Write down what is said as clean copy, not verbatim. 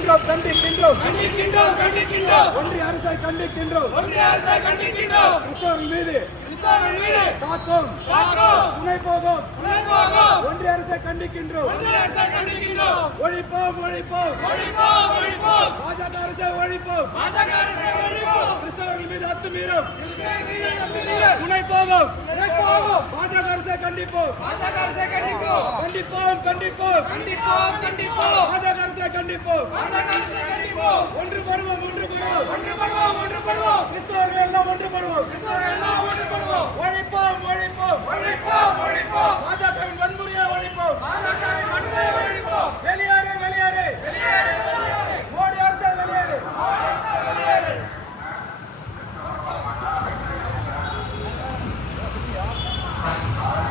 கண்டிக்கின்றோம் கண்டிக்கின்றோம் கண்டிக்கின்றோம் கண்டிக்கின்றோம் ஒன்றிய அரசை கண்டிக்கின்றோம் ஒன்றிய அரசை கண்டிக்கின்றோம் கிறிஸ்தவர்கள் மீது தாக்கும் துணை போகும் போகும் ஒன்றிய அரசை கண்டிக்கின்றோம் ஒன்றிய அரசை கண்டிக்கின்றோம் ஒழிப்போம் ஒழிப்போம் ஒழிப்போம் ஒழிப்போம் பாஜக அரசை ஒழிப்போம் பாஜக அரசை ஒழிப்போம் கிறிஸ்தவர்கள் மீது அத்துமீறும் கிறிஸ்தவர்கள் துணை போகும் போகும் பாஜக அரசை கண்டிப்போம் பாஜக அரசை கண்டிப்போம் கண்டிப்போம் கண்டிப்போம் கண்டிப்போம் கண்டிப்போம் பாஜக அரசை கண்டிப்போம் பாஜக அரசை கண்டிப்போம் ஒன்றுபடுவோம் ஒன்றுபடுவோம் ஒன்றுபடுவோம் ஒன்றுபடுவோம் கிறிஸ்தவர்கள் எல்லாம் ஒன்றுபடுவோம் கிறிஸ்தவர்கள் எல்லாம் ஒன்றுபடுவோம் ஒழிப்போம் ஒழிப்போம் ஒழிப்போம்